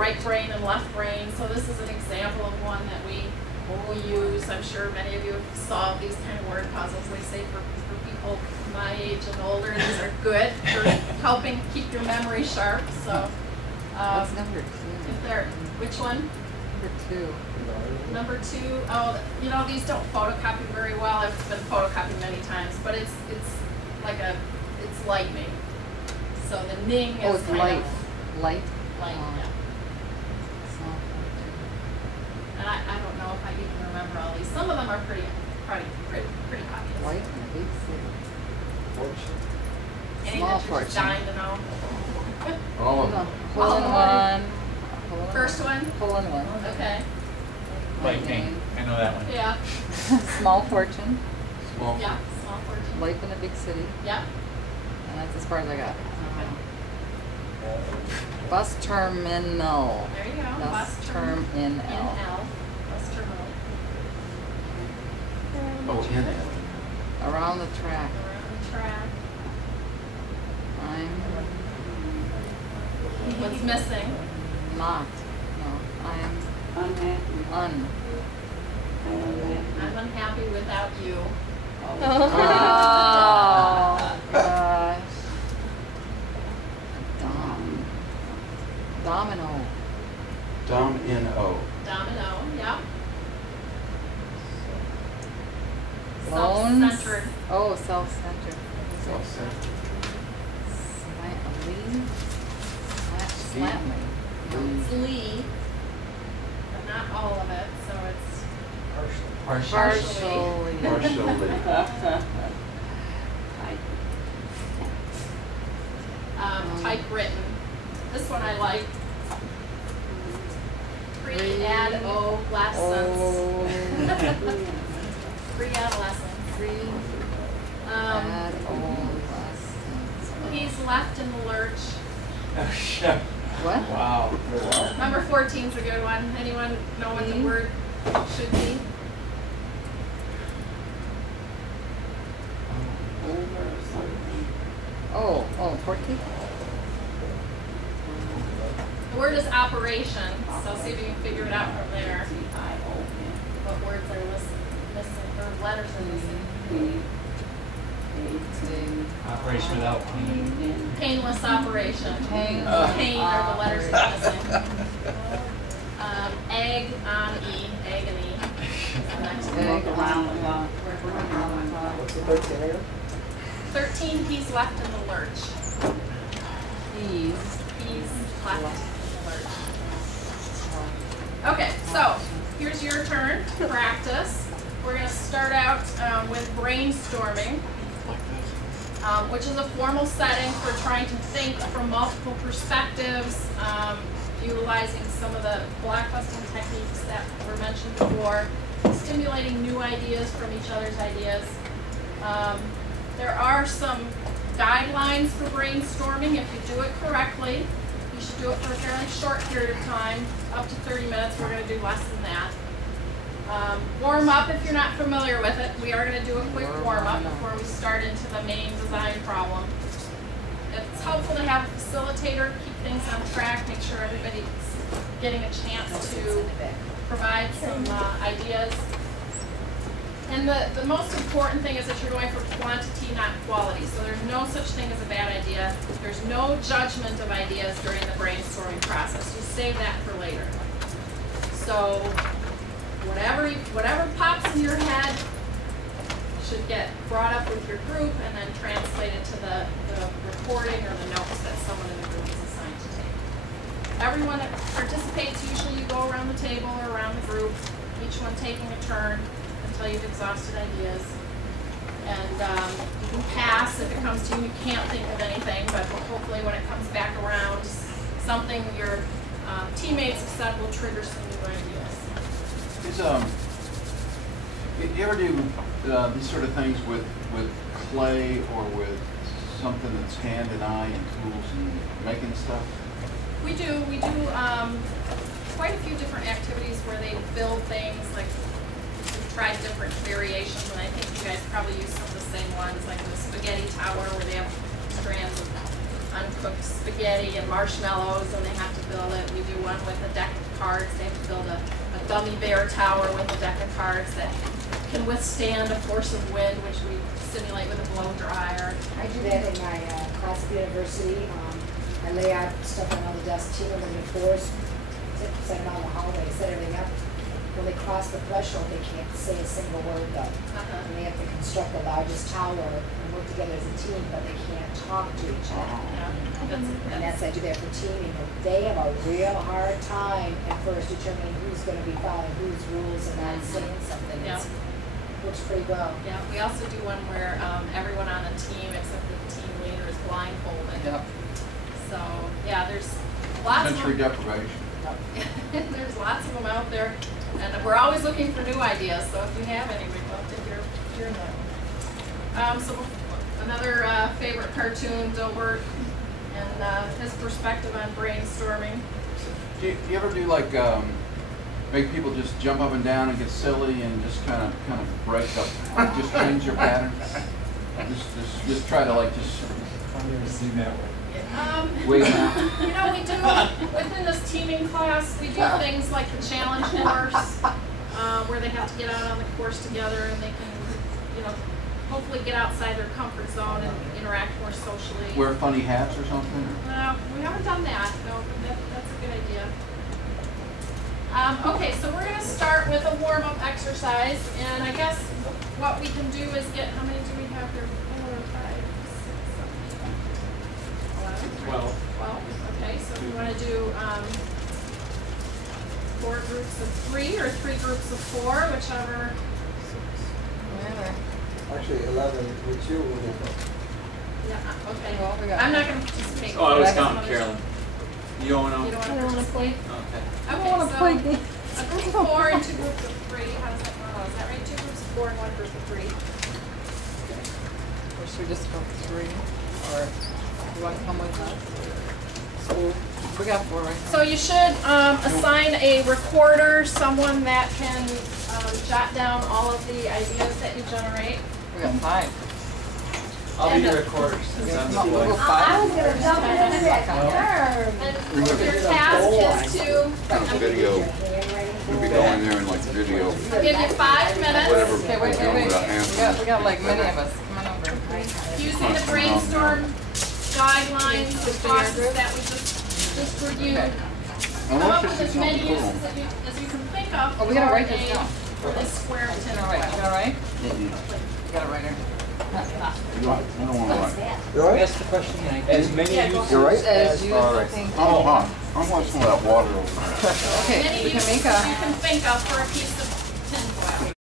right brain and left brain. So this is an example of one that we use. I'm sure many of you have solved these kind of word puzzles. They say for people my age and older, these are good for helping keep your memory sharp. So what's number 2? Which one? Number 2. Oh, you know, these don't photocopy very well. I've been photocopied many times, but it's like it's lightning. So the ning is it's kind light. of Light? yeah. And I don't know if I even remember all these. Some of them are pretty obvious. Light in a big city. Fortune. Any Small that you're just fortune. dying to know? All of them. Hole in one. First one? Hole in one. Okay. Lightning. I know that one. Yeah. Small fortune. Small. Yeah. Small fortune. Life in a big city. Yeah. And that's as far as I got. Bus terminal. There you go. Bus terminal. N-L. Bus terminal. Oh, in it. Around the track. Around the track. I'm What's missing? not. No. I'm I'm unhappy without you. Oh gosh. Domino. Domino. Domino. Yeah. Loans. Self-centered. Oh, self-centered. Self-centered. Slightly. It's Lee, but not all of it, so it's Partially. Partially. typewritten. This one I like. Pre-adolescence. Pre-adolescence. He's left in the lurch. What? Wow. Number 14 is a good one. Anyone know what the word should be? Oh, 14? The word is operation, so see if you can figure it out from there. What words are missing, or letters are missing? Operation without pain. Painless operation. Pain. Pain are the letters that are missing. Egg on E, egg and E. Next one. Egg. What's the 13 again? 13, he's left in the lurch. He's He's left in the lurch. Okay, so here's your turn to practice. We're going to start out with brainstorming, which is a formal setting for trying to think from multiple perspectives, utilizing some of the blockbusting techniques that were mentioned before, stimulating new ideas from each other's ideas. There are some guidelines for brainstorming. If you do it correctly, you should do it for a fairly short period of time, up to 30 minutes. We're going to do less than that. Warm up if you're not familiar with it. We are going to do a quick warm up before we start into the main design problem. It's helpful to have a facilitator, keep things on track, make sure everybody's getting a chance to provide some ideas. And the most important thing is that you're going for quantity, not quality. So there's no such thing as a bad idea. There's no judgment of ideas during the brainstorming process. You save that for later. So whatever pops in your head should get brought up with your group and then translated to the recording or the notes that someone in the group is assigned to take. Everyone that participates, usually you go around the table or around the group, each one taking a turn until you've exhausted ideas. And you can pass if it comes to you. You can't think of anything, but hopefully when it comes back around, something your teammates have said will trigger some new ideas. Do you ever do these sort of things with clay or with something that's hand and eye and tools and making stuff? We do quite a few different activities where they build things. Like we've tried different variations, and I think you guys probably use some of the same ones, like the spaghetti tower where they have strands of uncooked spaghetti and marshmallows, and they have to build it. We do one with a deck of cards. They have to build a gummy bear tower with a deck of cards that can withstand a force of wind, which we simulate with a blow dryer. I do that in my class at the university. I lay out stuff on all the desks, team them in the floors, set them out in the hallway, set everything up. When they cross the threshold, they can't say a single word though. And they have to construct the largest tower and work together as a team, but they can't talk to each other. And that's, I do that for teaming. They have a real hard time at first determining who's going to be following whose rules and not saying something. Yeah. Works pretty well. Yeah, we also do one where everyone on the team except the team leader is blindfolded. Yep. So, yeah, there's lots Sensory of them. deprivation. There's lots of them out there. And we're always looking for new ideas, so if you have any, we'd love to hear them. So another favorite cartoon, Dilbert, and his perspective on brainstorming. Do you ever do like make people just jump up and down and get silly and just kind of break up, just change your pattern? Just try to like just I've never seen that one. wait out. You know, we do, within this teaming class, we do things like the challenge course, where they have to get out on the course together and they can, you know, hopefully get outside their comfort zone and interact more socially. Wear funny hats or something? We haven't done that, no, but that's a good idea. Okay, so we're going to start with a warm-up exercise, and I guess what we can do is get, how many do we have here? 4, 5, 6, 7, 8, 11? 12. Okay, so we want to do 4 groups of 3 or 3 groups of 4, whichever. Whatever. Actually, 11 with you. Yeah, okay. Well, we got- I'm not going to participate. Oh, I was That's counting another- Carolyn. You don't know? You don't want to participate? Okay. Okay, wanna so play games. a group of 4 and 2 groups of 3. How does that go? Is that right? 2 groups of 4 and 1 group of 3. Or should we just go 3? Or you want to come with us? So we got 4 right now. So you should assign a recorder, someone that can jot down all of the ideas that you generate. We got 5. I'll be the recorder since I'm the We'll go boy. 5. gonna jump in a bit. And your task is to Video. We'll be going there in like video, give you 5 minutes whatever. Okay, wait. We got like many of us. Come on over. using the brainstorm guidelines, the process that we just reviewed. Okay. Come up with as many uses as you can think of Oh, we gotta write this down. for this square You tin got it right? You foil. got it right? You got it right here. You don't want to write. You all right? Ask the question, as many Yeah, go uses. You're right? As you All right. think. I'm hot. I want some of that water over there. Okay, Many we can uses make you a. can think of for a piece of tin foil.